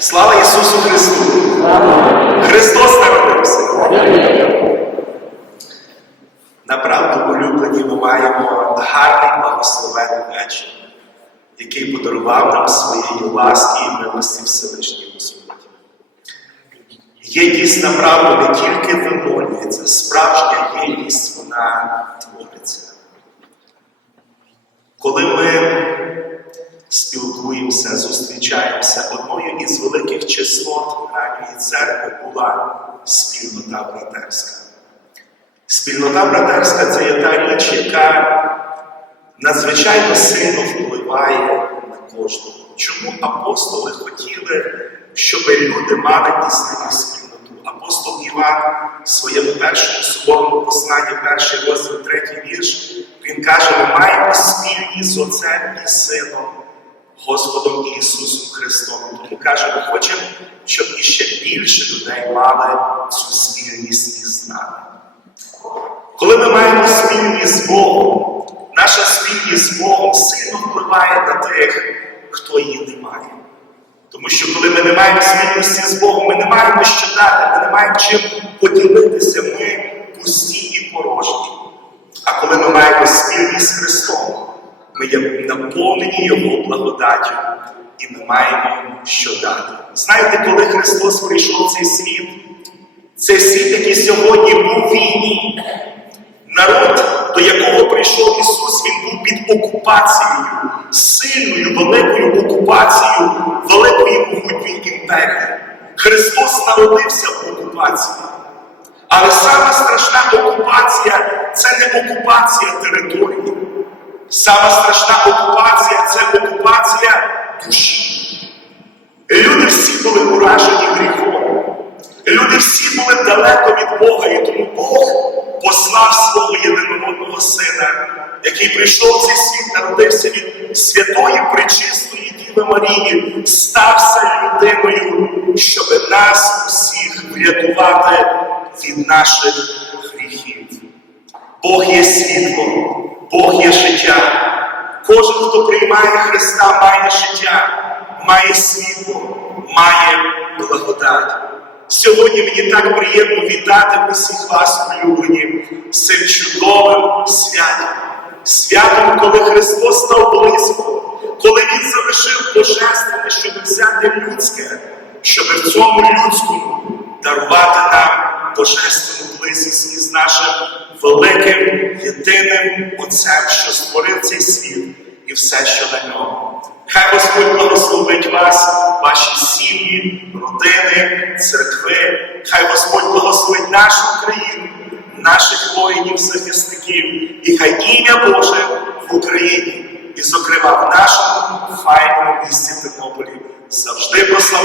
Слава Ісусу Христу! Христос народився! Направду, улюблені, ми маємо гарний благословенний вечір, який подарував нам своєї ласки і милості Всевишній Господь. Єдність направду не тільки вимолюється, справжня єдність вона твориться. Коли ми спілкуємося, зустрічаємося, одною із чеснот ранньої церкви була спільнота братерська. Спільнота братерська це є та річ, яка надзвичайно сильно впливає на кожного. Чому апостоли хотіли, щоб люди мали ними спільноту? Апостол Іван в своєму першому соборному посланні, перший розділ, третій вірш, він каже: ми маємо спільні з Отцем і Сином, Господом Ісусом Христом. Тому каже, ми хочемо, щоб іще більше людей мали цю спільність із нами. Коли ми маємо спільність з Богом, наша спільність з Богом сильно впливає на тих, хто її не має. Тому що коли ми не маємо спільності з Богом, ми не маємо що дати, ми не маємо чим поділитися, ми пусті і порожні. А коли ми маємо спільність з Христом, ми є наповнені Його благодаттю і ми маємо що дати. Знаєте, коли Христос прийшов в цей світ, цей світ, який сьогодні був війні, народ, до якого прийшов Ісус, він був під окупацією, сильною, великою окупацією, великої могутньої імперії. Христос народився в окупації. Але сама страшна окупація це не окупація території. Сама страшна окупація це окупація Бога, і тому Бог послав свого єдинородного сина, який прийшов в цей світ, народився від святої пречистої Діви Марії, стався людиною, щоб нас усіх врятувати від наших гріхів. Бог є світло, Бог є життя. Кожен, хто приймає Христа, має життя, має світло, має благодать. Сьогодні мені так приємно вітати усіх вас, улюблені, цим чудовим святом. Святом, коли Христос став близько, коли Він залишив божественне, щоб взяти людське, щоб в цьому людському дарувати нам божественну близькість із нашим великим єдиним Отцем, що створив цей світ і все, що на ньому. Хай Господь благословить вас, ваші сім'ї, родини, церкви. Хай Господь благословить нашу країну, наших воїнів-захисників, і хай ім'я Боже в Україні, і, зокрема, в нашому файному місті Тернополі завжди Ісусу!